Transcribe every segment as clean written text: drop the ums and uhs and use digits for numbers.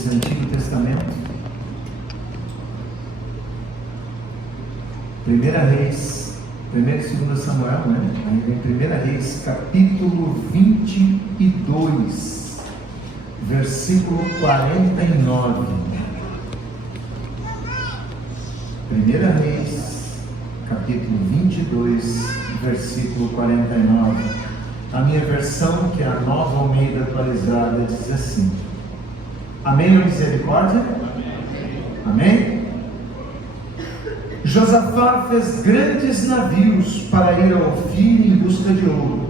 desse Antigo Testamento. 1 Reis, 1 e 2 Samuel, né? Aí vem 1 Reis, capítulo 22, versículo 49. 1 Reis, capítulo 22, versículo 49. A minha versão, que é a Nova Almeida atualizada, diz assim: Amém ou misericórdia? Amém? Josafá fez grandes navios para ir a Ofir em busca de ouro,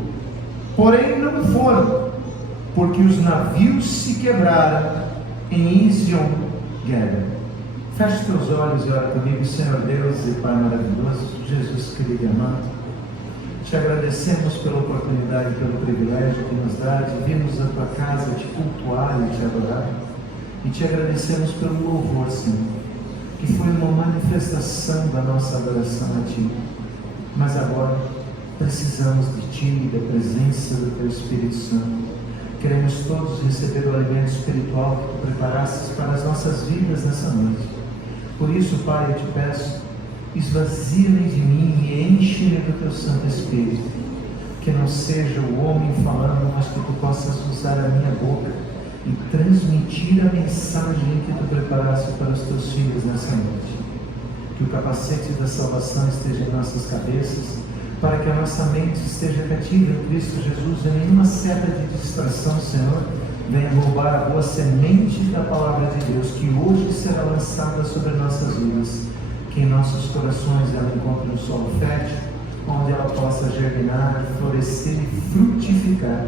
porém não foram, porque os navios se quebraram em Ezion-Geber. Feche teus olhos e ora comigo. Senhor Deus e Pai maravilhoso, Jesus querido e amado, te agradecemos pela oportunidade e pelo privilégio que nos dá de virmos à tua casa, te cultuar e te adorar, e te agradecemos pelo louvor, Senhor, que foi uma manifestação da nossa adoração a Ti. Mas agora precisamos de Ti e da presença do Teu Espírito Santo. Queremos todos receber o alimento espiritual que Tu preparastes para as nossas vidas nessa noite. Por isso, Pai, eu te peço, esvazia-me de mim e enche-me do Teu Santo Espírito. Que não seja o homem falando, mas que Tu possas usar a minha boca e transmitir a mensagem que Tu preparaste para os Teus filhos nessa noite. Que o capacete da salvação esteja em nossas cabeças, para que a nossa mente esteja cativa em Cristo Jesus, e nenhuma seta de distração, Senhor, venha roubar a boa semente da palavra de Deus, que hoje será lançada sobre nossas vidas. Que em nossos corações ela encontre um solo fértil, onde ela possa germinar, florescer e frutificar,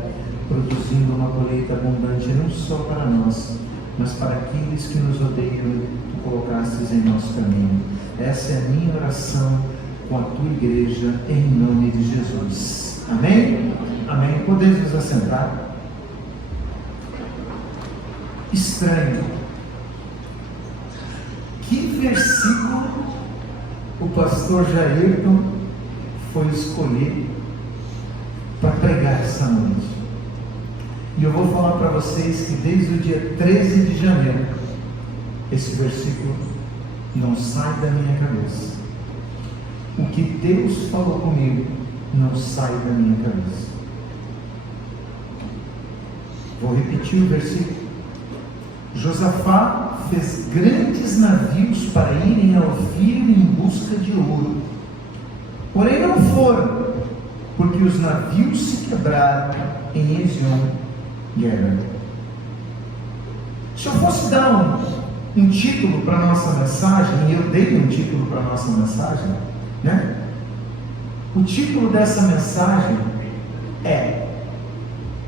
produzindo uma colheita abundante não só para nós, mas para aqueles que nos odeiam e Tu colocastes em nosso caminho. Essa é a minha oração com a Tua igreja, em nome de Jesus. Amém? Amém. Podemos nos assentar. Estranho. Que versículo o pastor Jairton foi escolher para pregar essa noite? E eu vou falar para vocês que desde o dia 13 de janeiro, esse versículo não sai da minha cabeça. O que Deus falou comigo não sai da minha cabeça. Vou repetir o versículo. Josafá fez grandes navios para irem a Ofir em busca de ouro, porém não foram, porque os navios se quebraram em Ezion-Geber. Se eu fosse dar um título para a nossa mensagem, e eu dei um título para a nossa mensagem, né? O título dessa mensagem é: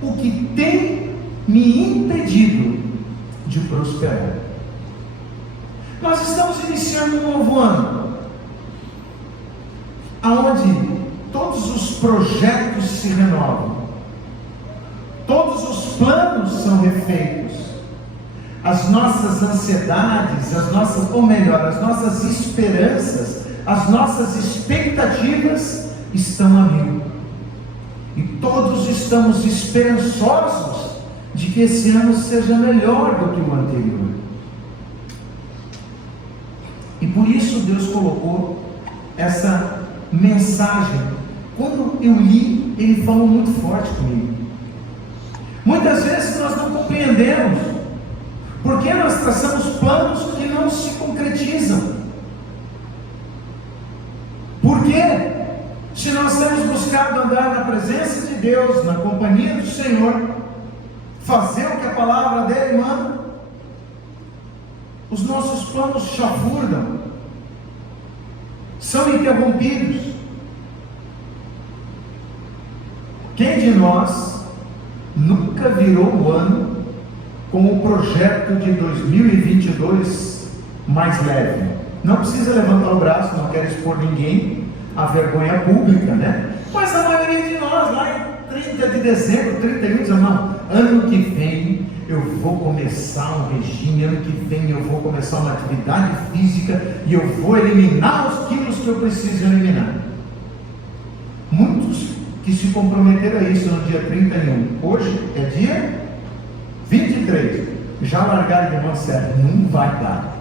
O que tem me impedido de prosperar. Nós estamos iniciando um novo ano, onde todos os projetos se renovam, todos os planos são refeitos, as nossas ansiedades, as nossas esperanças, as nossas expectativas estão a mil, e todos estamos esperançosos de que esse ano seja melhor do que o anterior. E por isso Deus colocou essa mensagem. Quando eu li, Ele falou muito forte comigo. Muitas vezes nós não compreendemos porque nós traçamos planos que não se concretizam. Por quê? Se nós temos buscado andar na presença de Deus, na companhia do Senhor, fazer o que a palavra dele manda, os nossos planos chafurdam, são interrompidos. Quem de nós nunca virou o ano com o projeto de 2022 mais leve? Não precisa levantar o braço, não quero expor ninguém à vergonha pública, né? Mas a maioria de nós lá em 30 de dezembro, 31, diz: não, ano que vem eu vou começar um regime, ano que vem eu vou começar uma atividade física e eu vou eliminar os quilos que eu preciso eliminar. Muitos que se comprometeram a isso no dia 31, hoje é dia 23, já largaram de mão sério, não vai dar.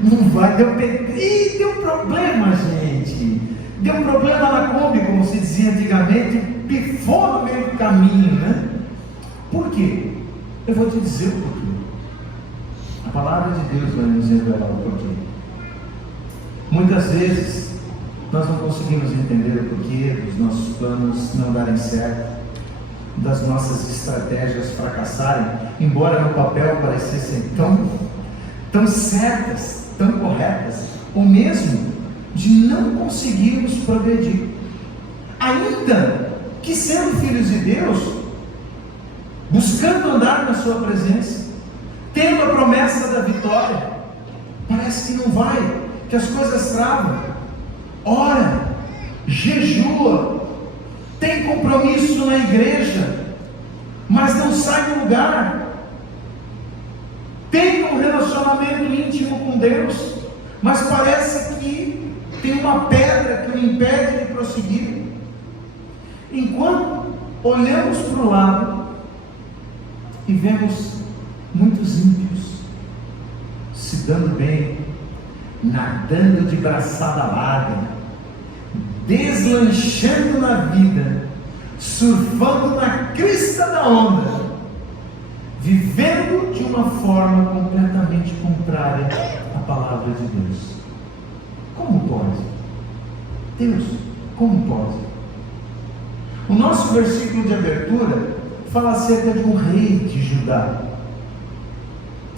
Não vai, deu problema, gente. Deu problema na Kombi, como se dizia antigamente, pifou no meio do caminho, né? Por quê? Eu vou te dizer o porquê. A palavra de Deus vai nos revelar o porquê. Muitas vezes nós não conseguimos entender o porquê dos nossos planos não darem certo, das nossas estratégias fracassarem, embora no papel parecessem tão certas, tão corretas, ou mesmo de não conseguirmos progredir, ainda que sendo filhos de Deus, buscando andar na sua presença, tendo a promessa da vitória, parece que não vai, que as coisas travam. Ora, jejua, tem compromisso na igreja, mas não sai do lugar, tem um relacionamento íntimo com Deus, mas parece que tem uma pedra que o impede de prosseguir. Enquanto olhamos para o lado e vemos muitos ímpios se dando bem, nadando de braçada larga, deslanchando na vida, surfando na crista da onda, vivendo de uma forma completamente contrária à palavra de Deus. Como pode? Deus, como pode? O nosso versículo de abertura fala acerca de um rei de Judá,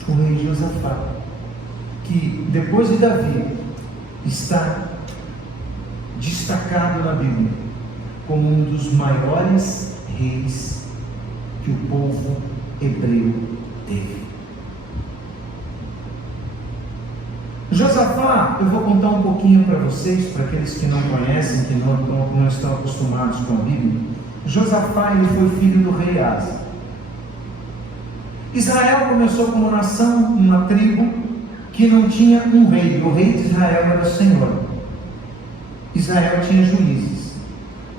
o rei Josafá, que depois de Davi está destacado na Bíblia como um dos maiores reis que o povo hebreu teve. Josafá, eu vou contar um pouquinho para vocês, para aqueles que não conhecem, que não estão acostumados com a Bíblia. Josafá, ele foi filho do rei Asa. Israel começou como nação, uma tribo que não tinha um rei. O rei de Israel era o Senhor. Israel tinha juízes,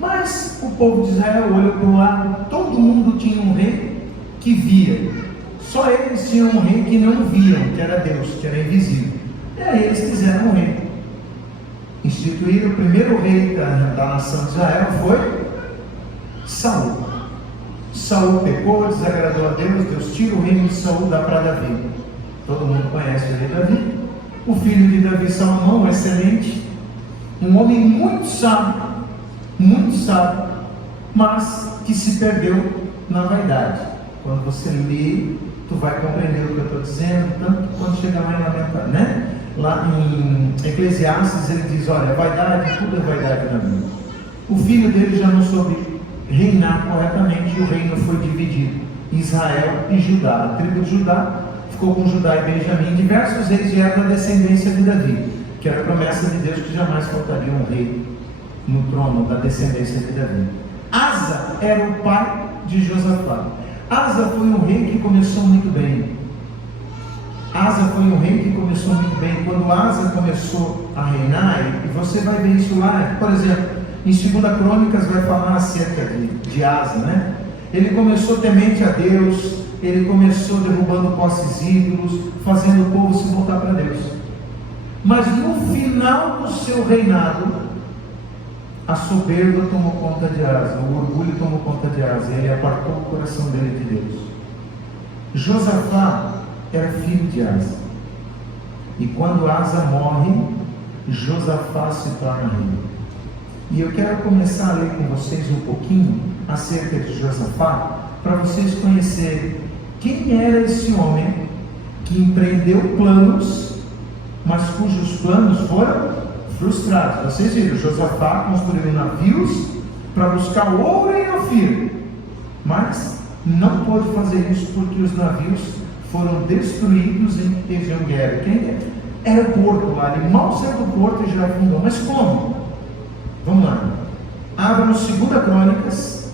mas o povo de Israel olhou para o lado, todo mundo tinha um rei que via, só eles tinham um rei que não viam, que era Deus, que era invisível. E aí eles fizeram um rei, instituíram. O primeiro rei da nação de Israel foi Saul. Saul pecou, desagradou a Deus, Deus tira o reino de Saul, dá para Davi. Todo mundo conhece o rei Davi. O filho de Davi, Salomão, excelente, um homem muito sábio, mas que se perdeu na vaidade. Quando você lê, tu vai compreender o que eu estou dizendo, tanto quando chegar lá em Lamentários, né? Lá em Eclesiastes ele diz, olha, vaidade, tudo é vaidade na vida. O filho dele já não soube reinar corretamente, e o reino foi dividido, Israel e Judá. A tribo de Judá ficou com Judá e Benjamim. Diversos reis vieram da descendência de Davi, que era a promessa de Deus que jamais faltaria um rei no trono da descendência de Davi. Asa era o pai de Josafá. Asa foi um rei que começou muito bem. Quando Asa começou a reinar, e você vai ver isso lá, por exemplo, em 2 Crônicas vai falar acerca de Asa, né? Ele começou temente a Deus, ele começou derrubando postes ídolos, fazendo o povo se voltar para Deus. Mas no final do seu reinado, a soberba tomou conta de Asa, o orgulho tomou conta de Asa, e ele apartou o coração dele de Deus. Josafá era filho de Asa, e quando Asa morre, Josafá se torna rei. E eu quero começar a ler com vocês um pouquinho acerca de Josafá, para vocês conhecerem quem era esse homem que empreendeu planos, mas cujos planos foram frustrados. Vocês viram, Josafá construiu navios para buscar o ouro em Ofir, mas não pôde fazer isso porque os navios foram destruídos em Ezion-Geber. Quem era o porto lá? Ele mal saiu do porto e já afundou. Mas como? Vamos lá. Abra no 2 Crônicas.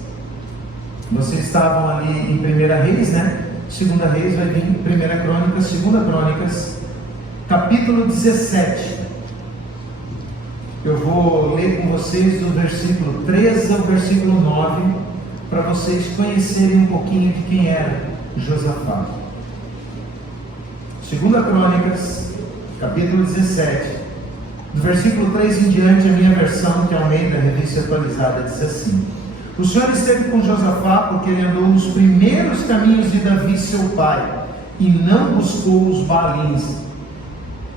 Vocês estavam ali em 1 Reis, né? 2 Reis vai vir 1 Crônicas, 2 Crônicas, capítulo 17. Eu vou ler com vocês do versículo 13 ao versículo 9, para vocês conhecerem um pouquinho de quem era Josafá. 2 Crônicas, capítulo 17, do versículo 3 em diante, a minha versão, que é Almeida, revista atualizada, diz assim: o Senhor esteve com Josafá, porque ele andou nos primeiros caminhos de Davi, seu pai, e não buscou os Baalins.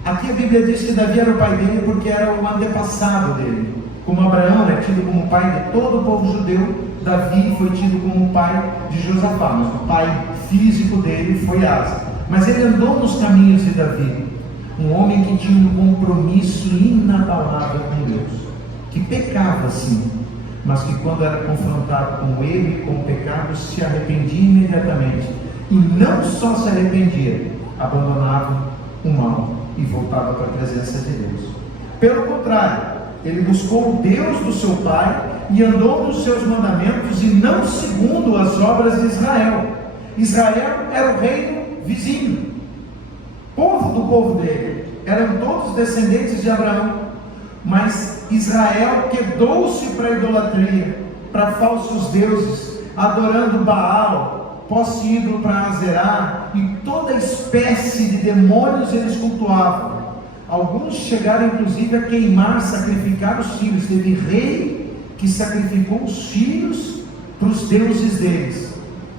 Aqui a Bíblia diz que Davi era o pai dele porque era o antepassado dele. Como Abraão é tido como pai de todo o povo judeu, Davi foi tido como pai de Josafá, mas o pai físico dele foi Asa. Mas ele andou nos caminhos de Davi, um homem que tinha um compromisso inabalável com Deus, que pecava sim, mas que quando era confrontado com ele e com o pecado, se arrependia imediatamente, e não só se arrependia, abandonava o mal e voltava para a presença de Deus. Pelo contrário, ele buscou o Deus do seu pai e andou nos seus mandamentos, e não segundo as obras de Israel. Israel era o reino vizinho, povo do povo dele, eram todos descendentes de Abraão, mas Israel quedou-se para a idolatria, para falsos deuses, adorando Baal, posse ídolo para Azerá, e toda espécie de demônios eles cultuavam. Alguns chegaram inclusive a queimar, sacrificar os filhos. Teve rei que sacrificou os filhos para os deuses deles,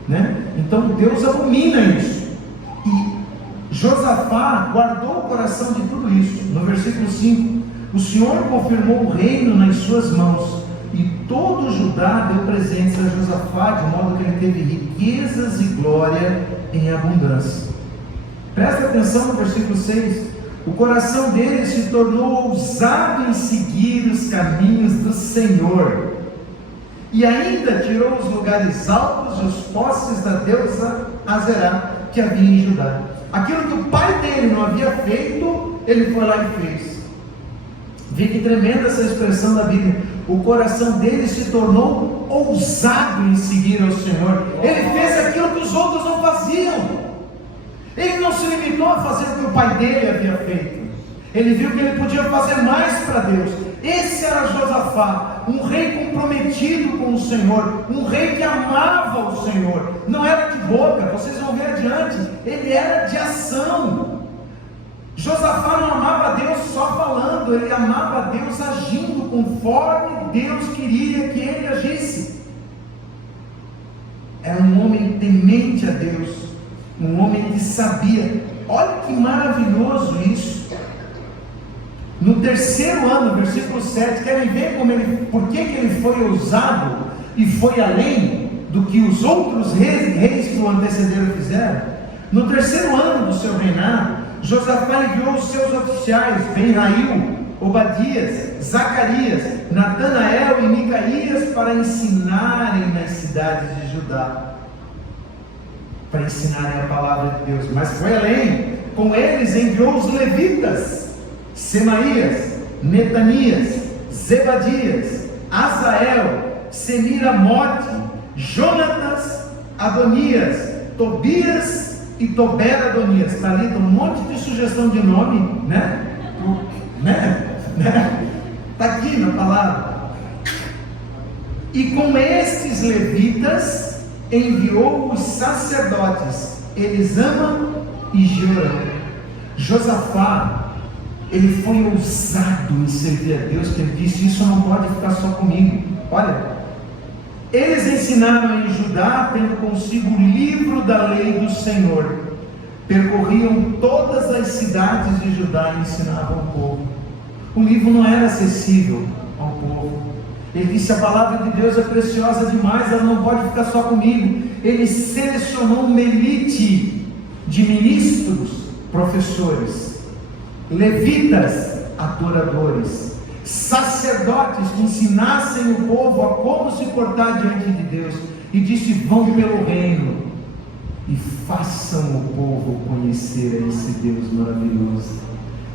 né? Então Deus abomina isso. E Josafá guardou o coração de tudo isso. No versículo 5, o Senhor confirmou o reino nas suas mãos, e todo Judá deu presentes a Josafá, de modo que ele teve riquezas e glória em abundância. Presta atenção no versículo 6. O coração dele se tornou ousado em seguir os caminhos do Senhor, e ainda tirou os lugares altos e os postes da deusa Azerá, que havia em Judá. Aquilo que o pai dele não havia feito, ele foi lá e fez. Vê que tremenda essa expressão da Bíblia. O coração dele se tornou ousado em seguir ao Senhor. Ele fez aquilo que os outros não faziam. Ele não se limitou a fazer o que o pai dele havia feito. Ele viu que ele podia fazer mais para Deus. Esse era Josafá, um rei comprometido com o Senhor, um rei que amava o Senhor. Não era de boca, vocês vão ver adiante, ele era de ação. Josafá não amava Deus só falando, ele amava Deus agindo conforme Deus queria que ele agisse. Era um homem temente a Deus, um homem que sabia. Olha que maravilhoso isso. No terceiro ano, versículo 7, querem ver por que ele foi ousado e foi além do que os outros reis que o antecederam fizeram? No terceiro ano do seu reinado, Josafá enviou os seus oficiais, Ben-Hail, Obadias, Zacarias, Natanael e Micaías, para ensinarem nas cidades de Judá, para ensinarem a palavra de Deus. Mas foi além. Com eles enviou os levitas, Semaías, Netanias, Zebadias, Azael, Semiramote, Jonatas, Adonias, Tobias e Tober-Adonias. Está ali um monte de sugestão de nome, né? Está aqui na palavra. E com estes levitas enviou os sacerdotes Elisama e Jeorão. Josafá, ele foi ousado em servir a Deus, que ele disse: isso não pode ficar só comigo. Olha, eles ensinaram em Judá, tendo consigo o livro da lei do Senhor, percorriam todas as cidades de Judá e ensinavam o povo. O livro não era acessível ao povo. Ele disse: a palavra de Deus é preciosa demais, ela não pode ficar só comigo. Ele selecionou uma elite de ministros, professores, levitas, adoradores, sacerdotes que ensinassem o povo a como se portar diante de Deus, e disse: vão pelo reino e façam o povo conhecer esse Deus maravilhoso.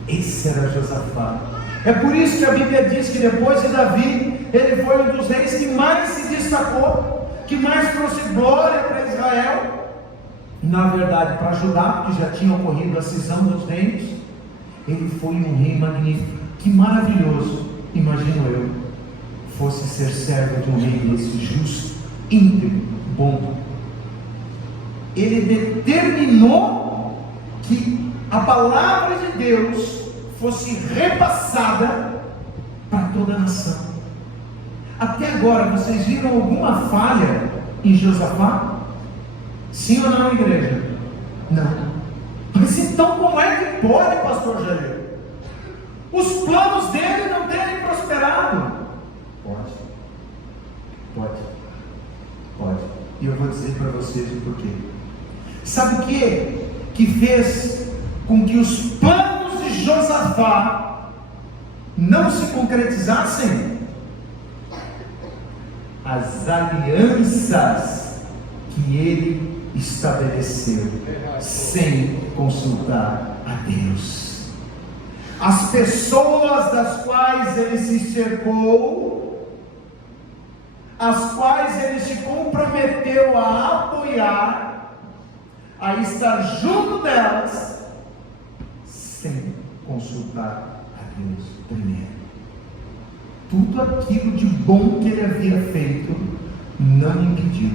Esse era Josafá. É por isso que a Bíblia diz que depois de Davi, ele foi um dos reis que mais se destacou, que mais trouxe glória para Israel. Na verdade, para Judá, que já tinha ocorrido a cisão dos reinos, ele foi um rei magnífico. Que maravilhoso, imagino eu, fosse ser servo de um rei desse, justo, íntegro, bom. Ele determinou que a palavra de Deus fosse repassada para toda a nação. Até agora, vocês viram alguma falha em Josafá? Sim ou não, igreja? Não. Mas então como é que pode, pastor Jair, os planos dele não terem prosperado? Pode. E eu vou dizer para vocês o porquê. Sabe o que fez com que os planos de Josafá não se concretizassem? As alianças que ele estabeleceu sem consultar a Deus. As pessoas das quais ele se cercou, as quais ele se comprometeu a apoiar, a estar junto delas, sem consultar a Deus primeiro. Tudo aquilo de bom que ele havia feito não impediu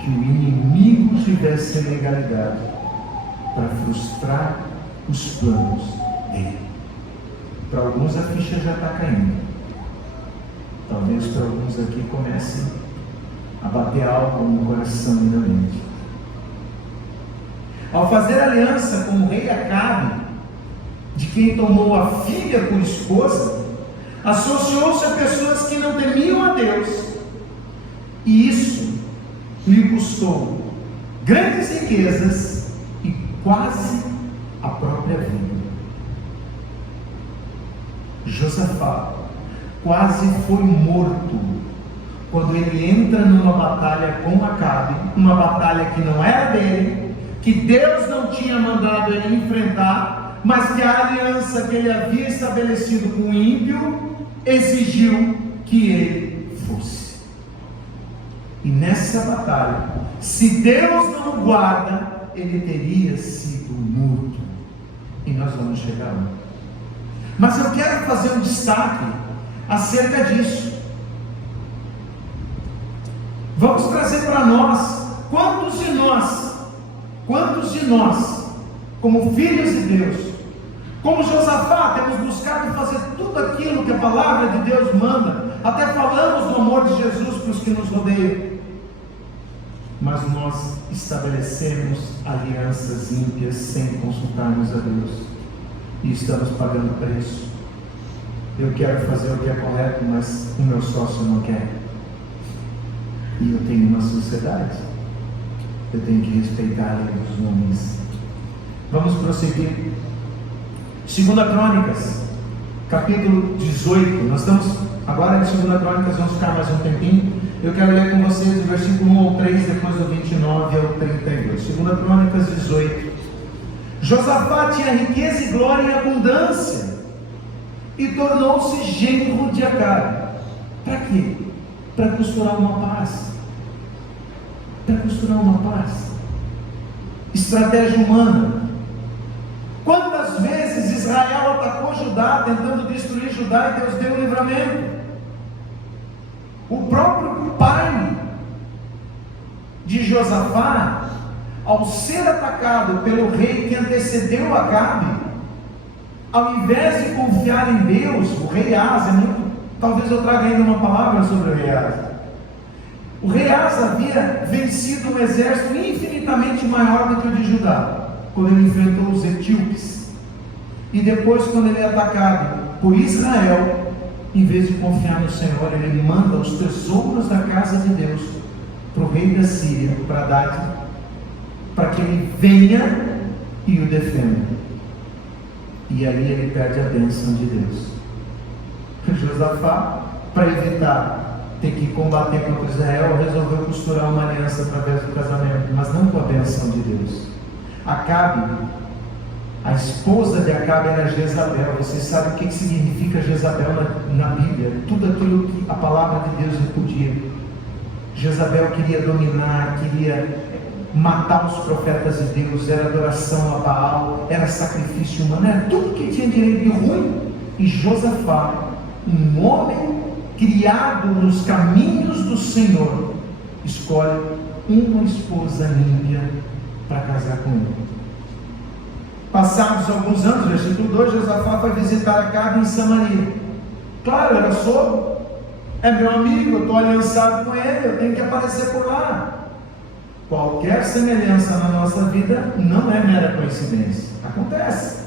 que o inimigo tivesse legalidade para frustrar os planos dele. Para alguns a ficha já está caindo. Talvez para alguns aqui comece a bater algo no coração e na mente. Ao fazer aliança com o rei Acabe, de quem tomou a filha por esposa, associou-se a pessoas que não temiam a Deus, e isso lhe custou grandes riquezas e quase a própria vida. Josafá quase foi morto quando ele entra numa batalha com Acabe, uma batalha que não era dele, que Deus não tinha mandado ele enfrentar, mas que a aliança que ele havia estabelecido com o ímpio exigiu que ele fosse. E nessa batalha, se Deus não o guarda, ele teria sido morto. E nós vamos chegar lá. Mas eu quero fazer um destaque acerca disso. Vamos trazer para nós, quantos de nós, como filhos de Deus, como Josafá, temos buscado fazer tudo aquilo que a palavra de Deus manda, até falamos do amor de Jesus para os que nos rodeiam, mas nós estabelecemos alianças ímpias sem consultarmos a Deus, e estamos pagando preço. Eu quero fazer o que é correto, mas o meu sócio não quer, e eu tenho uma sociedade, eu tenho que respeitar a lei dos homens. Vamos prosseguir. 2 Crônicas, capítulo 18. Nós estamos agora em 2 Crônicas, vamos ficar mais um tempinho. Eu quero ler com vocês do versículo 1 ao 3, depois do 29 ao 32. 2 Crônicas 18. Josafá tinha riqueza e glória em abundância, e tornou-se genro de Acabe. Para quê? Para costurar uma paz. Estratégia humana. Quantas vezes Israel atacou Judá, tentando destruir Judá, e Deus deu o livramento? O próprio pai de Josafá, ao ser atacado pelo rei que antecedeu Acabe, ao invés de confiar em Deus, o rei Asa, talvez eu traga ainda uma palavra sobre o rei Asa. O rei Asa havia vencido um exército infinitamente maior do que o de Judá, quando ele enfrentou os etíopes. E depois, quando ele é atacado por Israel, em vez de confiar no Senhor, ele manda os tesouros da casa de Deus para o rei da Síria, para Haddad, para que ele venha e o defenda. E aí ele perde a bênção de Deus. Josafá, para evitar ter que combater contra Israel, resolveu costurar uma aliança através do casamento, mas não com a bênção de Deus. Acabe, a esposa de Acabe era Jezabel. Vocês sabem o que significa Jezabel na Bíblia? Tudo aquilo que a palavra de Deus repudia. Jezabel queria dominar, queria matar os profetas de Deus, era adoração a Baal, era sacrifício humano, era tudo que tinha direito de ruim. E Josafá, um homem criado nos caminhos do Senhor, escolhe uma esposa ímpia para casar com ele. Passados alguns anos, versículo 2, Josafá foi visitar Acabe em Samaria. Claro, era sogro, é meu amigo, eu estou aliançado com ele, eu tenho que aparecer por lá. Qualquer semelhança na nossa vida não é mera coincidência, acontece.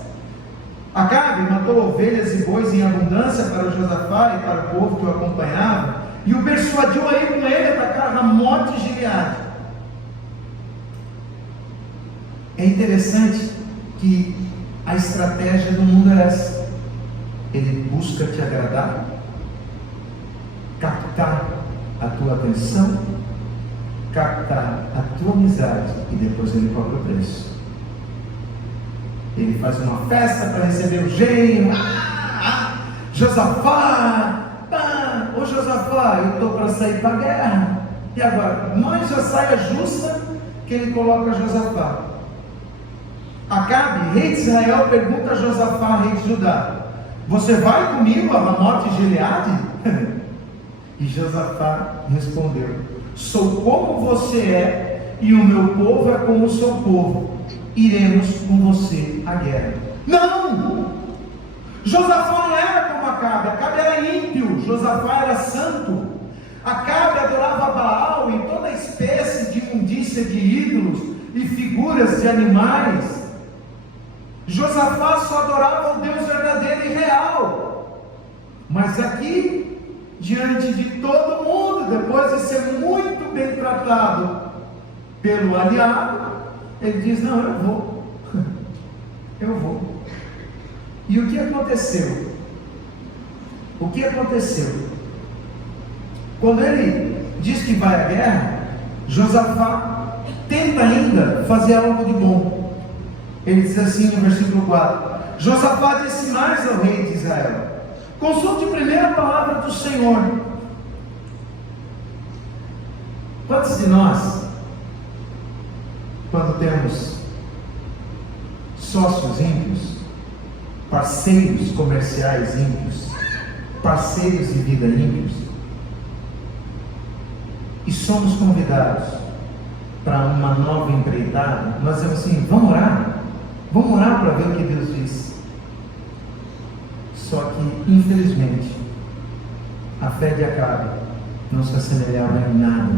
Acabe matou ovelhas e bois em abundância para Josafá e para o povo que o acompanhava, e o persuadiu a ir com ele atacar Ramote e Gileade. É interessante que a estratégia do mundo é essa: ele busca te agradar, captar a tua atenção, captar a tua amizade, e depois ele cobra o preço. Ele faz uma festa para receber o genro. Josafá, ô Josafá, eu estou para sair para a guerra, e agora? Manja a saia justa que ele coloca Josafá. Acabe, rei de Israel, pergunta a Josafá, rei de Judá: você vai comigo a Ramote e Gileade? E Josafá respondeu: sou como você é, e o meu povo é como o seu povo. Iremos com você à guerra. Não! Josafá não era como Acabe. Acabe era ímpio, Josafá era santo. Acabe adorava Baal e toda espécie de imundícia de ídolos e figuras de animais. Josafá só adorava o Deus verdadeiro e real. Mas aqui, diante de todo mundo, depois de ser muito bem tratado pelo aliado, ele diz: não, eu vou. Eu vou. E o que aconteceu? O que aconteceu? Quando ele diz que vai à guerra, Josafá tenta ainda fazer algo de bom. Ele diz assim no versículo 4: Josafá disse mais ao rei de Israel: consulte primeiro a palavra do Senhor. Quantos de nós, quando temos sócios ímpios, parceiros comerciais ímpios, parceiros de vida ímpios, e somos convidados para uma nova empreitada, nós dizemos assim: vamos orar para ver o que Deus diz. Só que, infelizmente, a fé de Acabe não se assemelhava em nada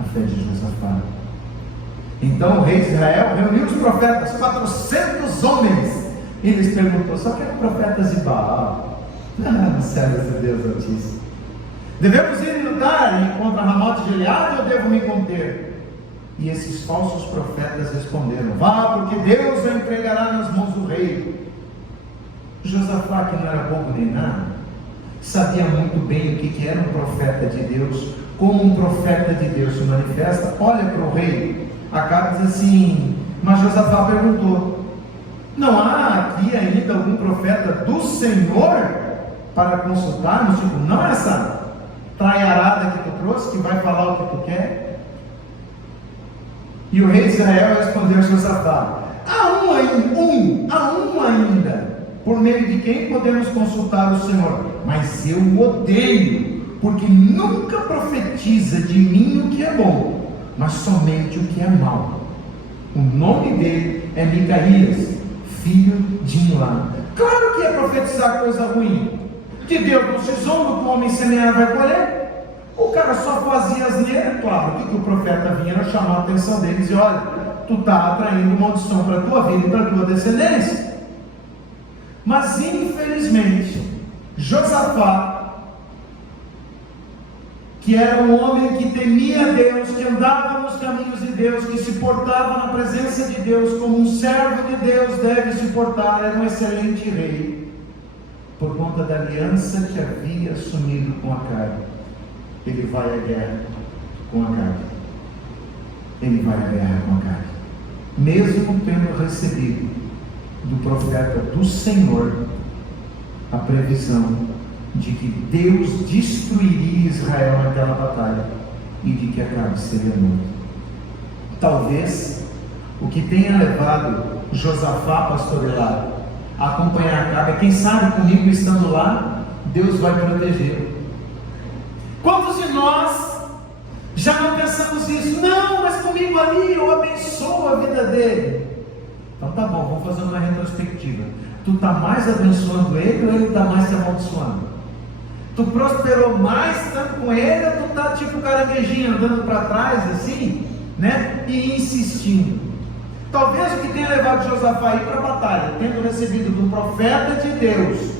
à fé de Josafá. Então o rei de Israel reuniu os profetas, 400 homens, e lhes perguntou: só que eram profetas de Baal? Nos céus de Deus Altíssimo. Devemos ir lutar contra Ramote e Gileade, ou devo me conter? E esses falsos profetas responderam: vá, porque Deus o entregará nas mãos do rei. Josafá, que não era bobo nem nada, sabia muito bem o que era um profeta de Deus, como um profeta de Deus se manifesta. Olha para o rei. Acabe diz assim: mas Josafá perguntou: não há aqui ainda algum profeta do Senhor para consultarmos? Tipo, não é essa traiarada que tu trouxe, que vai falar o que tu quer? E o rei de Israel respondeu a Josafá: há um ainda, por meio de quem podemos consultar o Senhor, mas eu o odeio, porque nunca profetiza de mim o que é bom, mas somente o que é mau. O nome dele é Micaías, filho de Imlá. Claro que é profetizar coisa ruim. Que Deus não se zomba, que o homem semear vai colher. O cara só fazia asneira. Claro, o que o profeta vinha era chamar a atenção dele e dizer: olha, tu está atraindo maldição para a tua vida e para a tua descendência. Mas infelizmente, Josafá, que era um homem que temia Deus, que andava nos caminhos de Deus, que se portava na presença de Deus como um servo de Deus deve se portar, era um excelente rei, por conta da aliança que havia assumido com Acabe. Ele vai à guerra com Acabe. Ele vai à guerra com Acabe, mesmo tendo recebido do profeta do Senhor a previsão de que Deus destruiria Israel naquela batalha e de que Acabe seria morto. Talvez o que tenha levado Josafá, pastor Elado, a acompanhar Acabe, quem sabe comigo estando lá, Deus vai protegê-lo. Quantos de nós já não pensamos isso? Não, mas comigo ali eu abençoo a vida dele. Então tá bom, vamos fazer uma retrospectiva. objetiva. Tu está mais abençoando ele ou ele está mais te amaldiçoando? Tu prosperou mais estando com ele ou tu está tipo caranguejinho andando para trás assim, né? E insistindo. Talvez o que tenha levado Josafá a ir para a batalha, tendo recebido de um profeta de Deus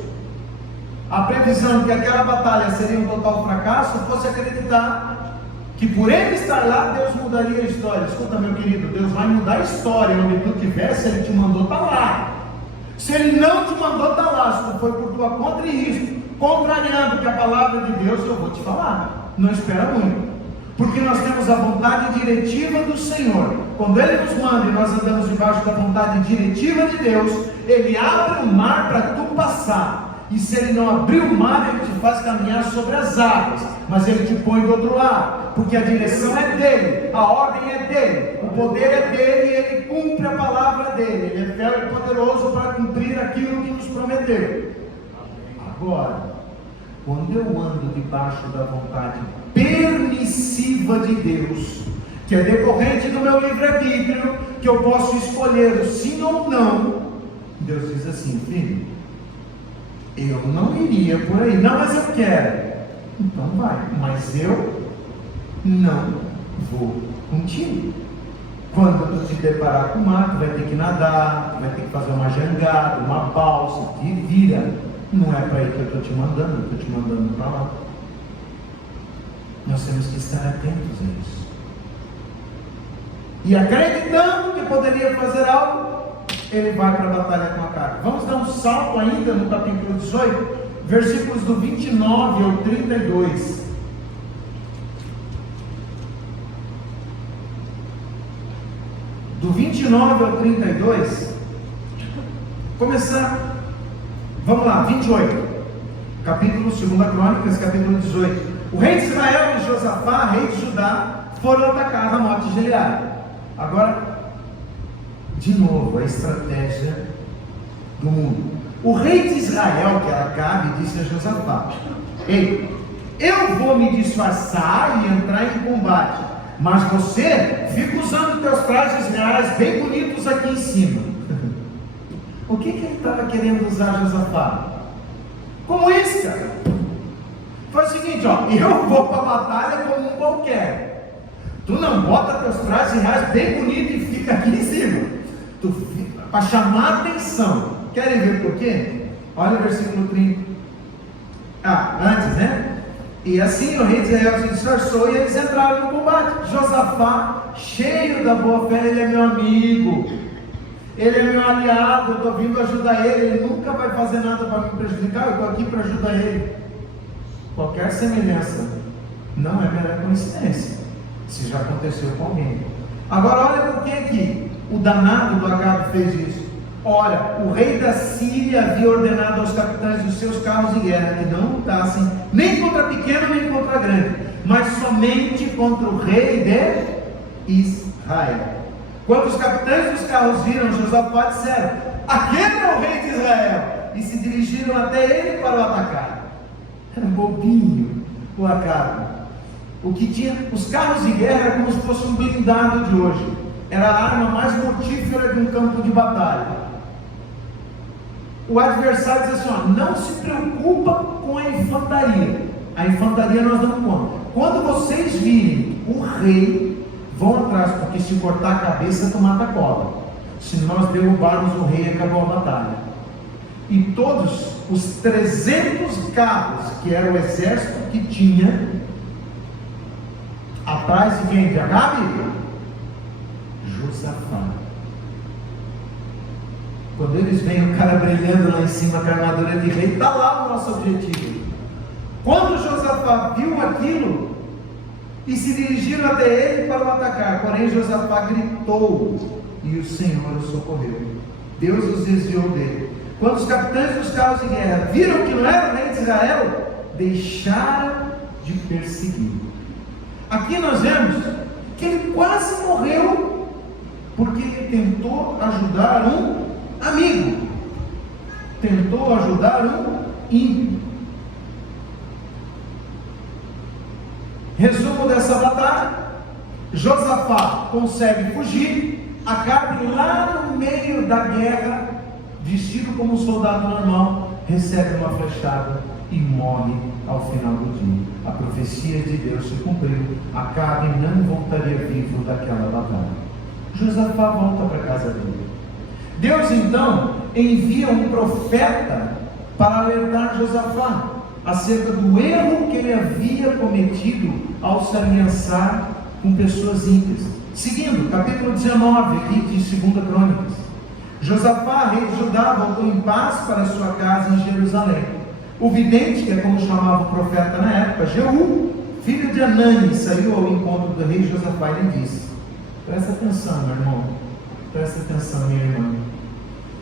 a previsão de que aquela batalha seria um total fracasso, fosse acreditar que por ele estar lá, Deus mudaria a história. Escuta, meu querido, Deus vai mudar a história onde tu estiver, se ele te mandou, está lá. Se ele não te mandou, está lá. Se não foi por tua conta e risco, contrariando que a palavra de Deus, eu vou te falar, não espera muito, porque nós temos a vontade diretiva do Senhor. Quando ele nos manda e nós andamos debaixo da vontade diretiva de Deus, ele abre o mar para tu passar. E se ele não abrir o mar, ele te faz caminhar sobre as águas, mas ele te põe do outro lado, porque a direção é dele, a ordem é dele, o poder é dele, e ele cumpre a palavra dele. Ele é fiel e poderoso para cumprir aquilo que nos prometeu. Agora, quando eu ando debaixo da vontade permissiva de Deus, que é decorrente do meu livre-arbítrio, que eu posso escolher o sim ou não, Deus diz assim: filho, eu não iria por aí. Não, mas eu quero. Então vai, mas eu não vou contigo. Quando tu te deparar com o mar, tu vai ter que nadar, tu vai ter que fazer uma jangada, uma balsa, te vira. Não é para aí que eu estou te mandando, eu estou te mandando para lá. Nós temos que estar atentos a isso. E acreditando que poderia fazer algo, ele vai para a batalha com Acabe. Vamos dar um salto ainda no capítulo 18, versículos do 29 ao 32. Do 29 ao 32, começar, vamos lá, 28, capítulo 2 Crônicas, capítulo 18. O rei de Israel e Josafá, rei de Judá, foram atacar Ramote de Gileade. Agora, de novo, a estratégia do mundo. O rei de Israel, que era Acabe, disse a Josafá: ei, eu vou me disfarçar e entrar em combate, mas você fica usando teus trajes reais bem bonitos aqui em cima. O que ele estava querendo usar, Josafá? Como isca. Foi o seguinte, ó: eu vou para a batalha como um qualquer. Tu não bota teus trajes reais bem bonitos e fica aqui em cima. Tu fica para chamar a atenção. Querem ver por quê? Olha o versículo 30. Antes, né? E assim o rei de Israel se disfarçou e eles entraram no combate. Josafá, cheio da boa fé, ele é meu amigo, ele é meu aliado, eu estou vindo ajudar ele, ele nunca vai fazer nada para me prejudicar, eu estou aqui para ajudar ele. Qualquer semelhança não é mera coincidência, se já aconteceu com alguém. Agora olha por que aqui o danado do Acabe fez isso. Ora, o rei da Síria havia ordenado aos capitães dos seus carros de guerra que não lutassem nem contra pequeno nem contra grande, mas somente contra o rei de Israel. Quando os capitães dos carros viram Josafá, disseram: aquele é o rei de Israel, e se dirigiram até ele para o atacar. Era bobinho o Acabe. O que tinha, os carros de guerra era como se fosse um blindado de hoje, era a arma mais mortífera de um campo de batalha. O adversário diz assim: ó, não se preocupa com a infantaria nós damos conta. Quando vocês virem o rei, vão atrás, porque se cortar a cabeça, tu mata a cobra. Se nós derrubarmos o rei, acabou a batalha. E todos os 300 carros, que era o exército que tinha, atrás de quem? De Acabe? Josafá. Quando eles veem o cara brilhando lá em cima com a armadura de rei, está lá o nosso objetivo. Quando Josafá viu aquilo, e se dirigiram até ele para o atacar, porém Josafá gritou, e o Senhor o socorreu. Deus os desviou dele. Quando os capitães dos carros de guerra viram que não era o rei de Israel, deixaram de perseguir. Aqui nós vemos que ele quase morreu, porque ele tentou ajudar um amigo, tentou ajudar um ímpio. Resumo dessa batalha: Josafá consegue fugir, Acabe lá no meio da guerra de vestido como um soldado normal, recebe uma flechada e morre ao final do dia. A profecia de Deus se cumpriu. Acabe não voltaria vivo daquela batalha. Josafá volta para a casa dele. Deus então envia um profeta para alertar Josafá acerca do erro que ele havia cometido ao se aliançar com pessoas ímpias. Seguindo, capítulo 19 aqui de 2 Crônicas. Josafá, rei de Judá, voltou em paz para sua casa em Jerusalém. O vidente, que é como chamava o profeta na época, Jeú, filho de Anani, saiu ao encontro do rei Josafá e lhe disse: presta atenção, meu irmão, presta atenção, minha irmã.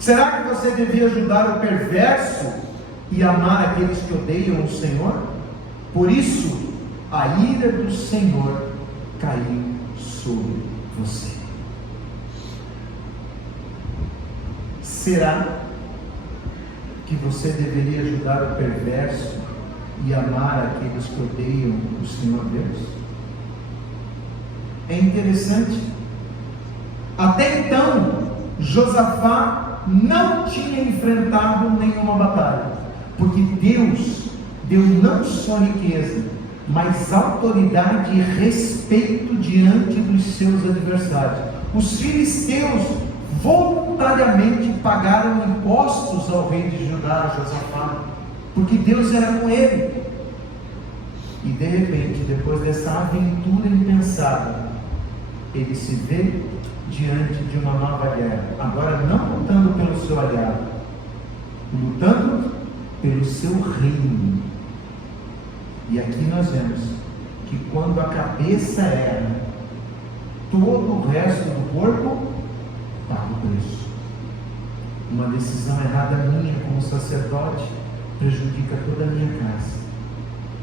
Será que você devia ajudar o perverso e amar aqueles que odeiam o Senhor? Por isso, a ira do Senhor caiu sobre você. Será que você deveria ajudar o perverso e amar aqueles que odeiam o Senhor Deus? É interessante. Até então, Josafá não tinha enfrentado nenhuma batalha, porque Deus deu não só riqueza, mas autoridade e respeito diante dos seus adversários. Os filisteus voluntariamente pagaram impostos ao rei de Judá, Josafá, porque Deus era com ele. E de repente, depois dessa aventura impensada, ele se vê diante de uma nova guerra, agora não lutando pelo seu aliado, lutando pelo seu reino. E aqui nós vemos que quando a cabeça erra, todo o resto do corpo paga o preço. Uma decisão errada minha como sacerdote prejudica toda a minha casa.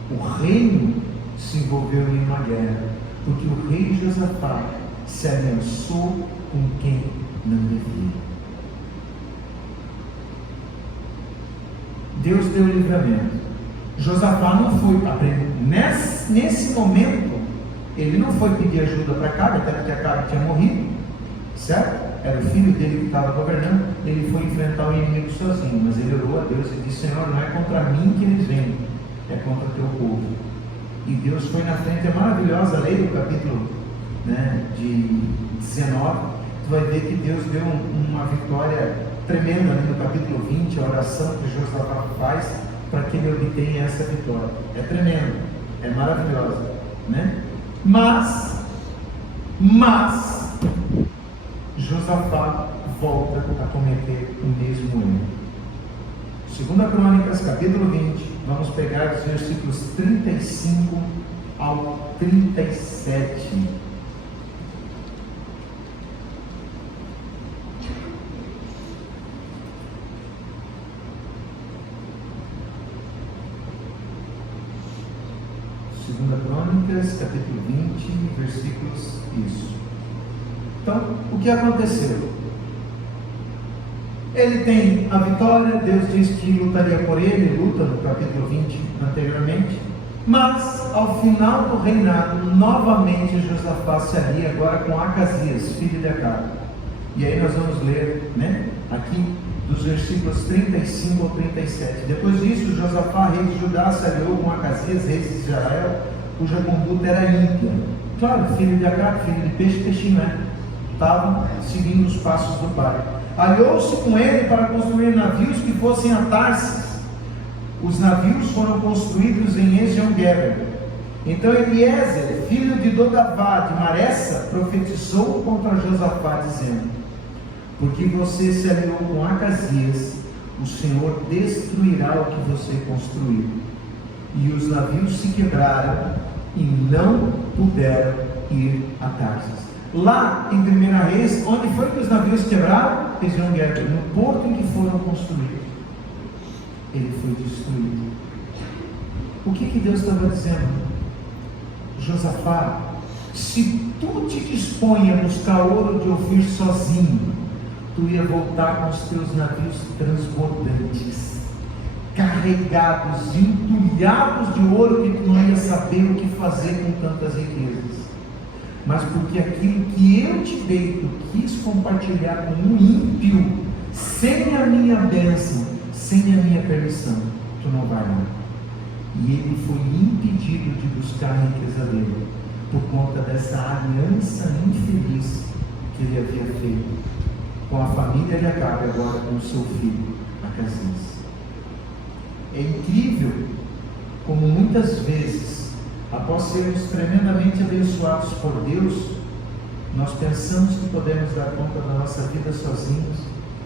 O reino se envolveu em uma guerra, porque o rei Josafá se aliançou com quem não devia. Deus deu livramento. Josafá não foi nesse momento, ele não foi pedir ajuda para Acabe, até porque Acabe tinha morrido, certo? Era o filho dele que estava governando. Ele foi enfrentar o inimigo sozinho, mas ele orou a Deus e disse: Senhor, não é contra mim que eles vêm, é contra o teu povo. E Deus foi na frente. É maravilhosa a lei do capítulo de 19. Tu vai ver que Deus deu uma vitória tremenda ali no capítulo 20, a oração que Josafá faz para que ele obtenha essa vitória. É tremendo, é maravilhosa, né? Mas Josafá volta a cometer o mesmo erro. 2 Crônicas, capítulo 20, vamos pegar os versículos 35 ao 37. Crônicas, capítulo 20, versículos, isso. Então, o que aconteceu? Ele tem a vitória, Deus diz que lutaria por ele, luta no capítulo 20 anteriormente, mas ao final do reinado, novamente Josafá se alia agora com Acasias, filho de Acabe. E aí nós vamos ler, aqui dos versículos 35 ao 37. Depois disso, Josafá, rei de Judá, se aliou com Acasias, rei de Israel, cuja conduta era ímpia. Claro, filho de Acabe, filho de Peixiné, estava seguindo os passos do pai. Aliou-se com ele para construir navios que fossem a Tarsis. Os navios foram construídos em Ezion-Geber. Então Eliezer, filho de Dodavá, de Maressa, profetizou contra Josafá, dizendo: porque você se aliou com Acasias, o Senhor destruirá o que você construiu. E os navios se quebraram e não puderam ir a Tarsis. Lá em 1 Reis, onde foi que os navios quebraram? Ezion-Geber, no porto em que foram construídos. Ele foi destruído. O que Deus estava dizendo? Josafá, se tu te dispõe a buscar ouro de Ofir sozinho, tu ia voltar com os teus navios transbordantes, carregados, entulhados de ouro, que tu não ia saber o que fazer com tantas riquezas. Mas porque aquilo que eu te dei, tu quis compartilhar com um ímpio, sem a minha bênção, sem a minha permissão, tu não vai lá. E ele foi impedido de buscar a riqueza dele, por conta dessa aliança infeliz que ele havia feito com a família de Acabe, agora com o seu filho, Acasias. É incrível como muitas vezes, após sermos tremendamente abençoados por Deus, nós pensamos que podemos dar conta da nossa vida sozinhos,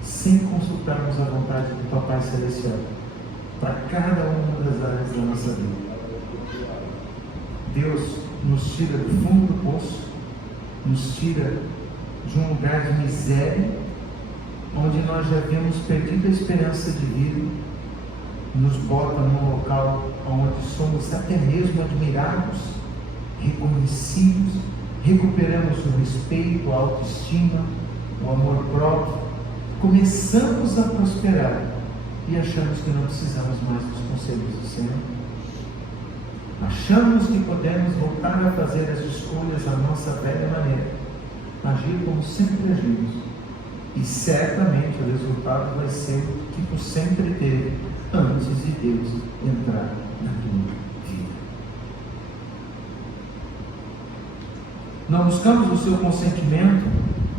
sem consultarmos a vontade do Papai Celestial, para cada uma das áreas da nossa vida. Deus nos tira do fundo do poço, nos tira de um lugar de miséria, onde nós já havíamos perdido a esperança de vida, nos bota num local onde somos até mesmo admirados, reconhecidos, recuperamos o respeito, a autoestima, o amor próprio, começamos a prosperar e achamos que não precisamos mais dos conselhos do Senhor. Achamos que podemos voltar a fazer as escolhas à nossa velha maneira, agir como sempre agimos, e certamente o resultado vai ser o que tu sempre teve antes de Deus entrar na tua vida. Não buscamos o seu consentimento,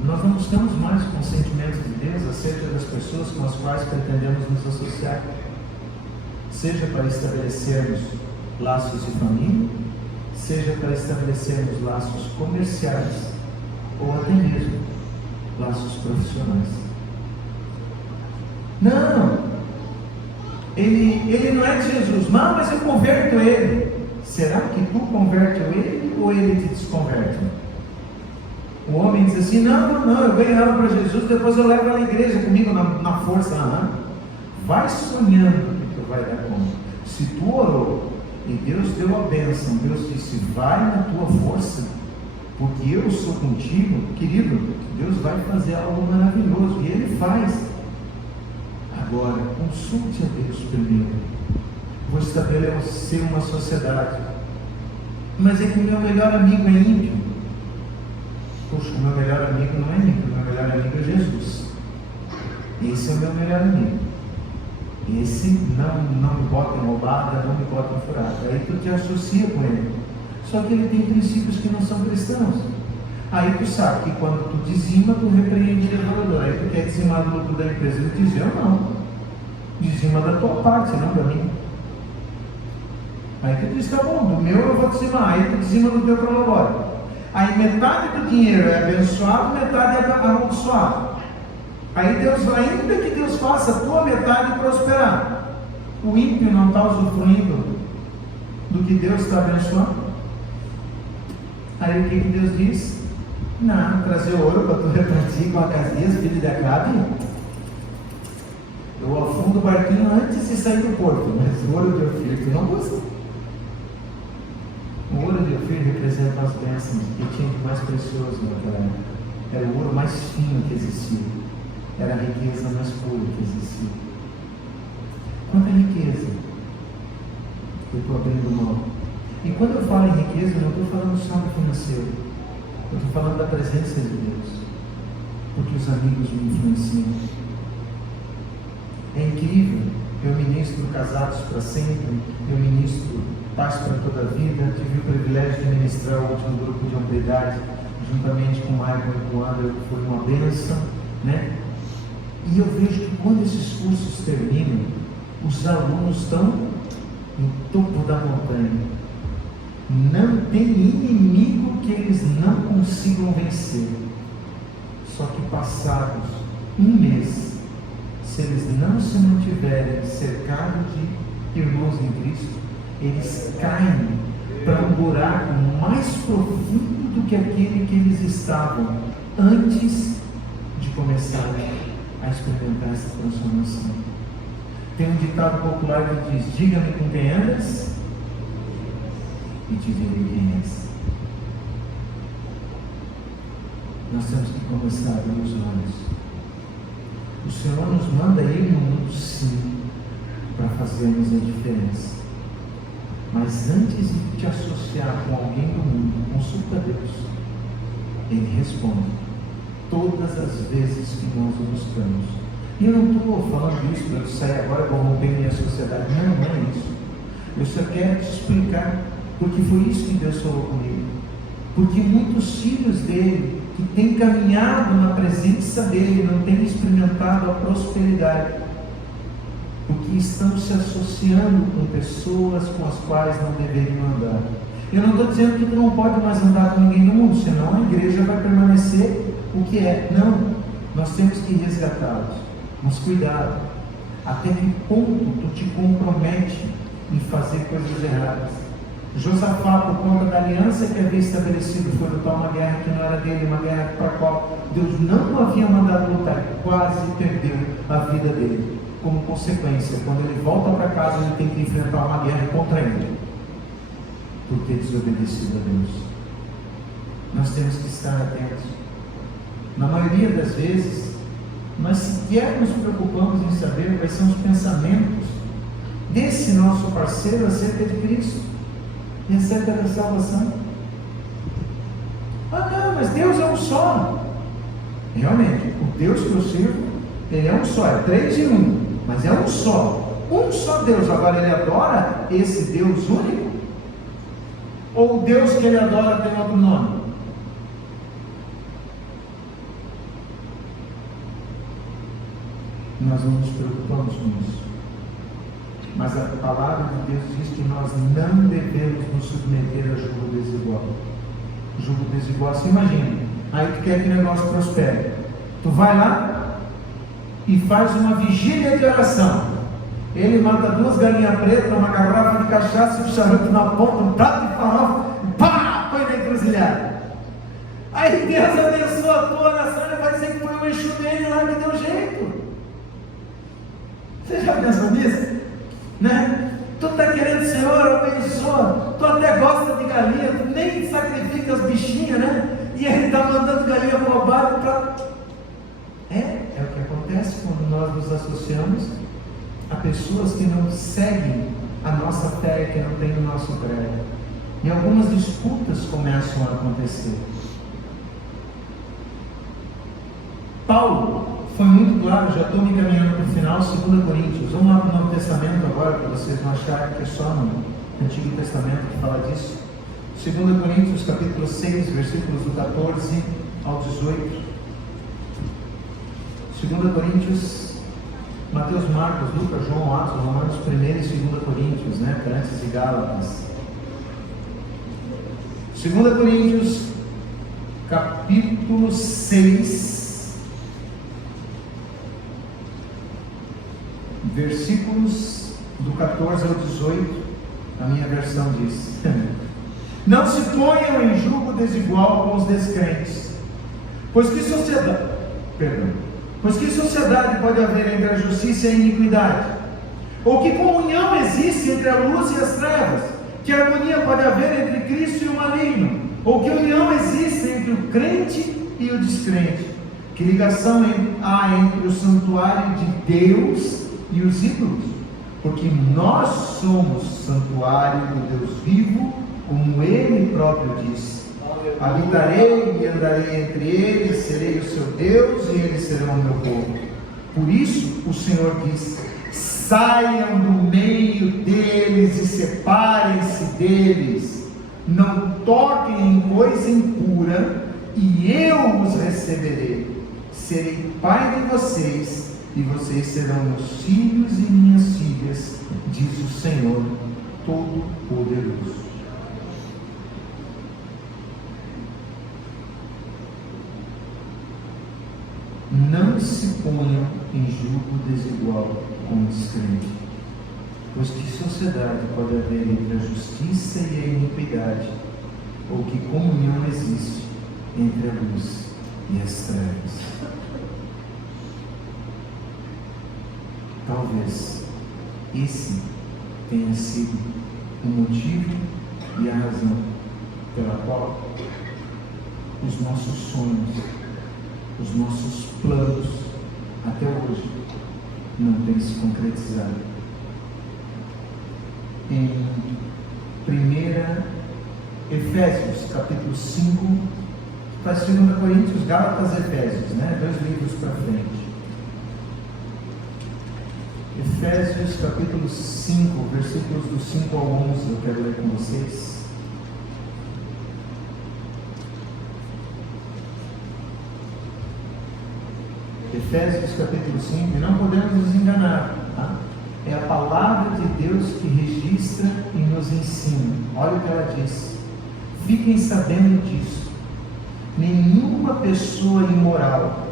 nós não buscamos mais o consentimento de Deus acerca das pessoas com as quais pretendemos nos associar, seja para estabelecermos laços de família, seja para estabelecermos laços comerciais, ou até mesmo laços profissionais. Não, ele não é de Jesus. Mas eu converto ele. Será que tu converte ele ou ele te desconverte? O homem diz assim: não, eu ganho ela para Jesus, depois eu levo ela à igreja comigo na força. Vai sonhando que tu vai dar conta. Se tu orou e Deus deu a bênção, Deus disse: vai na tua força, porque eu sou contigo, querido, Deus vai fazer algo maravilhoso, e Ele faz. Agora, consulte a Deus primeiro. Vou estabelecer uma sociedade, mas é que o meu melhor amigo é ímpio. Poxa, o meu melhor amigo não é ímpio, o meu melhor amigo é Jesus. Esse é o meu melhor amigo. Esse não me bota em roubada, não me bota em furada. Aí tu te associa com ele. Só que ele tem princípios que não são cristãos. Aí tu sabe que quando tu dizima, tu repreende o devorador. Aí tu quer dizimar do lucro da empresa. Ele diz: eu não. Dizima da tua parte, não da minha. Aí tu diz: tá bom, do meu eu vou dizimar. Aí tu dizima do teu prolabore. Aí metade do dinheiro é abençoado, metade é amaldiçoado. Aí Deus, ainda que Deus faça a tua metade prosperar, o ímpio não está usufruindo do que Deus está abençoando. Aí o que Deus diz? Não, trazer ouro para tu repartir com Acasias, filho de Acabe. Eu afundo o barquinho antes de sair do porto, mas o ouro de Ofir tu não gosta. O ouro de Ofir representa as bênçãos que tinha de mais precioso naquela época. Era o ouro mais fino que existia. Era a riqueza mais pura que existia. Quanta riqueza eu estou abrindo mão. E quando eu falo em riqueza, eu não estou falando só do financeiro. Eu estou falando da presença de Deus. Porque os amigos me influenciam. É incrível. Eu ministro casados para sempre. Eu ministro paz para toda a vida. Tive o privilégio de ministrar o último grupo de hombridade, juntamente com o Michael e com o André, que foi uma bênção, né? E eu vejo que quando esses cursos terminam, os alunos estão no topo da montanha. Não tem inimigo que eles não consigam vencer. Só que passados um mês, se eles não se mantiverem cercados de irmãos em Cristo, eles caem para um buraco mais profundo do que aquele que eles estavam antes de começar a experimentar essa transformação. Tem um ditado popular que diz: diga-me com quem andas e te direi quem és. Nós temos que começar a abrir os olhos. O Senhor nos manda ir no mundo, sim, para fazermos a diferença. Mas antes de te associar com alguém do mundo, consulta Deus. Ele responde todas as vezes que nós o buscamos. E eu não estou falando isso para eu sair agora e corromper minha sociedade. Não, não é isso. Eu só quero te explicar, porque foi isso que Deus falou comigo. Porque muitos filhos dele, que têm caminhado na presença dele, não têm experimentado a prosperidade, porque estão se associando com pessoas com as quais não deveriam andar. Eu não estou dizendo que tu não pode mais andar com ninguém no mundo, senão a igreja vai permanecer o que é. Não, nós temos que resgatá-los. Mas cuidado, até que ponto tu te compromete em fazer coisas erradas. Josafá, por conta da aliança que havia estabelecido, foi lutar uma guerra que não era dele, uma guerra para a qual Deus não o havia mandado lutar, quase perdeu a vida dele. Como consequência, quando ele volta para casa, ele tem que enfrentar uma guerra contra ele, por ter desobedecido a Deus. Nós temos que estar atentos. Na maioria das vezes, nós sequer nos preocupamos em saber quais são os pensamentos desse nosso parceiro acerca de Cristo e acerca da salvação. Ah não, mas Deus é um só. Realmente, o Deus que eu sirvo, ele é um só, é 3 em 1, mas é um só Deus. Agora ele adora esse Deus único? Ou o Deus que ele adora tem outro nome? Nós não nos preocupamos com isso. Mas a palavra de Deus diz que nós não devemos nos submeter a jugo desigual. Jugo desigual, se imagina, aí tu quer que o negócio prospere. Tu vai lá e faz uma vigília de oração. Ele mata 2 galinhas pretas, uma garrafa de cachaça e um charuto na ponta, um prato de farofa, pá, põe na encruzilhada. Aí Deus abençoa a tua oração, ele vai dizer que foi o Exu dele lá que deu jeito. Você já pensou nisso? Né? Tu está querendo, Senhor, abençoa. Tu até gosta de galinha, tu nem sacrifica as bichinhas, né? E ele está mandando galinha roubada para. É o que acontece quando nós nos associamos a pessoas que não seguem a nossa fé, que não têm o nosso credo. E algumas disputas começam a acontecer. Paulo foi muito claro, já estou me encaminhando para o final, 2 Coríntios. Vamos lá para o Novo Testamento agora, para vocês não acharem que é só no Antigo Testamento que fala disso. 2 Coríntios, capítulo 6, versículos do 14 ao 18. 2 Coríntios, Mateus, Marcos, Lucas, João, Atos, Romanos, 1 e 2 Coríntios, né? Antes de Gálatas. 2 Coríntios, capítulo 6, versículos do 14 ao 18, a minha versão diz: não se ponham em julgo desigual com os descrentes, pois que sociedade pode haver entre a justiça e a iniquidade? Ou que comunhão existe entre a luz e as trevas? Que harmonia pode haver entre Cristo e o maligno? Ou que união existe entre o crente e o descrente? Que ligação há entre o santuário de Deus e os ídolos? Porque nós somos santuário do Deus vivo, como Ele próprio disse: habitarei e andarei entre eles, serei o seu Deus e eles serão o meu povo. Por isso o Senhor diz: saiam do meio deles e separem-se deles, não toquem em coisa impura, e eu os receberei. Serei pai de vocês, e vocês serão meus filhos e minhas filhas, diz o Senhor Todo-Poderoso. Não se ponham em julgo desigual com o descrente, pois que sociedade pode haver entre a justiça e a iniquidade? Ou que comunhão existe entre a luz e as trevas? Talvez esse tenha sido o motivo e a razão pela qual os nossos sonhos, os nossos planos até hoje não têm se concretizado. Em 1 Efésios capítulo 5, faz 2 Coríntios, Gálatas, Efésios, né? 2 livros para frente. Efésios capítulo 5, versículos do 5 ao 11, eu quero ler com vocês. Efésios capítulo 5, e não podemos nos enganar, tá? É a palavra de Deus que registra e nos ensina. Olha o que ela diz: fiquem sabendo disso, nenhuma pessoa imoral,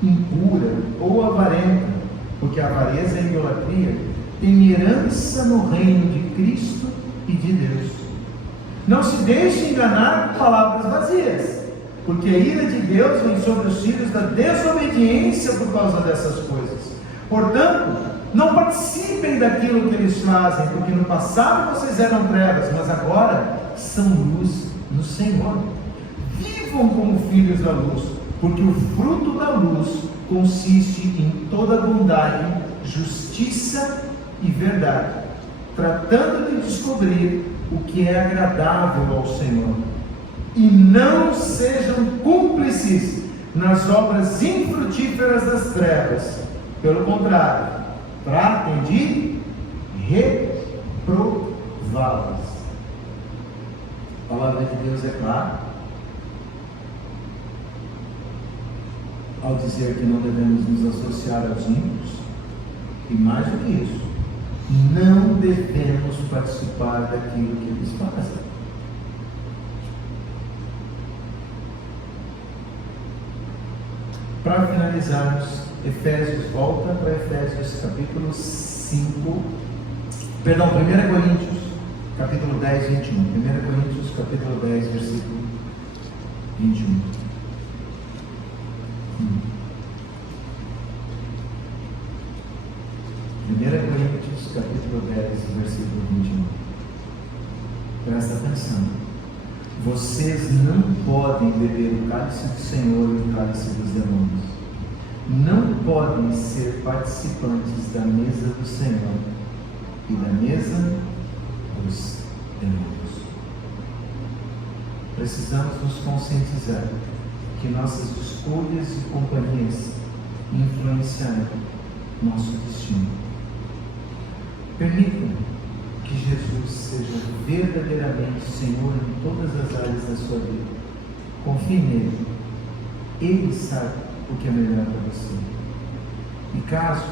impura ou avarenta, porque a avareza e a idolatria tem herança no reino de Cristo e de Deus. Não se deixe enganar com palavras vazias, porque a ira de Deus vem sobre os filhos da desobediência por causa dessas coisas. Portanto, não participem daquilo que eles fazem, porque no passado vocês eram trevas, mas agora são luz no Senhor. Vivam como filhos da luz, porque o fruto da luz consiste em toda bondade, justiça e verdade, tratando de descobrir o que é agradável ao Senhor. E não sejam cúmplices nas obras infrutíferas das trevas. Pelo contrário, tratem de reprová-las. A palavra de Deus é clara ao dizer que não devemos nos associar aos ímpios, e mais do que isso, não devemos participar daquilo que eles fazem. Para finalizarmos, Efésios, volta para Efésios capítulo 5, perdão, 1 Coríntios, capítulo 10, 21. 1 Coríntios, capítulo 10, versículo 21. 1 Coríntios, capítulo 10, versículo 21. Presta atenção. Vocês não podem beber o cálice do Senhor e o cálice dos demônios. Não podem ser participantes da mesa do Senhor e da mesa dos demônios. Precisamos nos conscientizar que nossas escolhas e companhias influenciarão nosso destino. Permitam que Jesus seja verdadeiramente Senhor em todas as áreas da sua vida. Confie nele. Ele sabe o que é melhor para você. E caso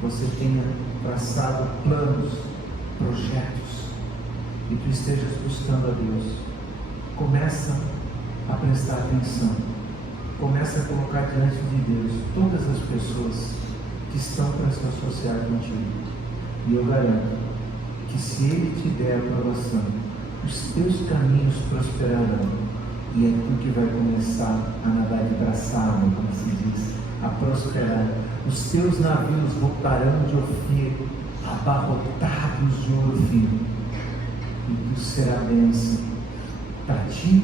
você tenha traçado planos, projetos, e tu estejas buscando a Deus, começa a prestar atenção. Começa a colocar diante de Deus todas as pessoas que estão para se associar contigo. E eu garanto que se Ele te der a aprovação, os teus caminhos prosperarão, e é tu que vai começar a nadar de braçada, como se diz, a prosperar. Os teus navios voltarão de Ofir, abarrotados de ouro fino, e tu será bênção para ti,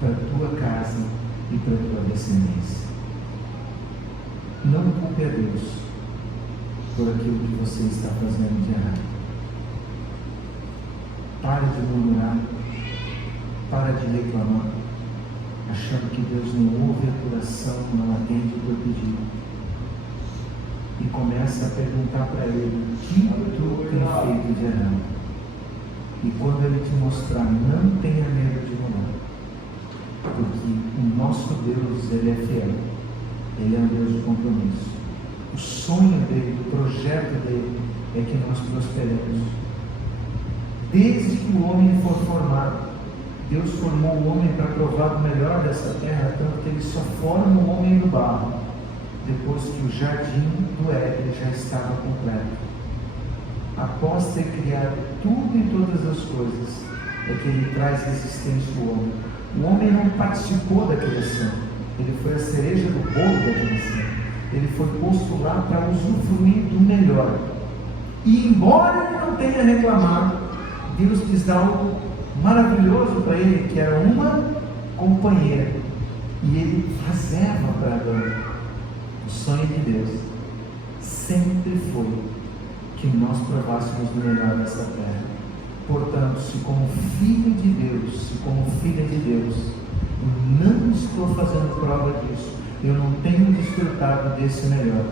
para tua casa e para tua descendência. Não culpe a Deus por aquilo que você está fazendo de errado. Pare de murmurar, para de reclamar, achando que Deus não ouve a oração, não atende o teu pedido. E começa a perguntar para Ele: o que tu tem feito de errado? E quando Ele te mostrar, não tenha medo de mudar, porque o nosso Deus, Ele é fiel, Ele é um Deus de compromisso. O sonho dele, o projeto dele é que nós prosperemos. Desde que o homem for formado, Deus formou o homem para provar o melhor dessa terra, tanto que Ele só forma o homem no barro, depois que o jardim do Éden já estava completo. Após ter criado tudo e todas as coisas, é que Ele traz existência ao homem. O homem não participou da criação, ele foi a cereja do bolo da criação. Ele foi posto lá para usufruir do melhor. E embora ele não tenha reclamado, Deus quis dar algo maravilhoso para ele, que era uma companheira. E ele reserva para Adão. O sonho de Deus sempre foi que nós provássemos do melhor dessa terra. Portanto, se como filho de Deus, se como filha de Deus, eu não estou fazendo prova disso, eu não tenho desfrutado desse melhor,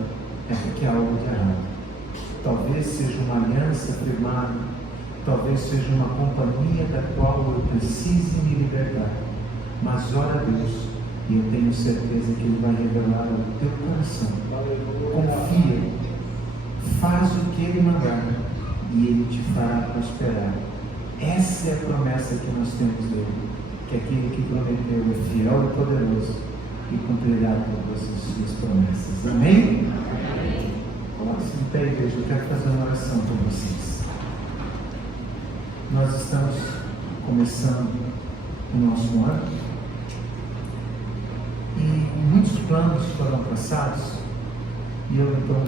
é porque há algo de errado. talvez seja uma aliança firmada, talvez seja uma companhia da qual eu precise me libertar. Mas ora a Deus, e eu tenho certeza que Ele vai revelar ao teu coração. Confia, faz o que Ele mandar, e Ele te fará prosperar. Essa é a promessa que nós temos dele, que aquele que prometeu é fiel e poderoso e cumprirá todas as suas promessas. Amém? Coloque-se em pé, igreja, eu quero fazer uma oração com vocês. Nós estamos começando o nosso ano e muitos planos foram traçados e eu então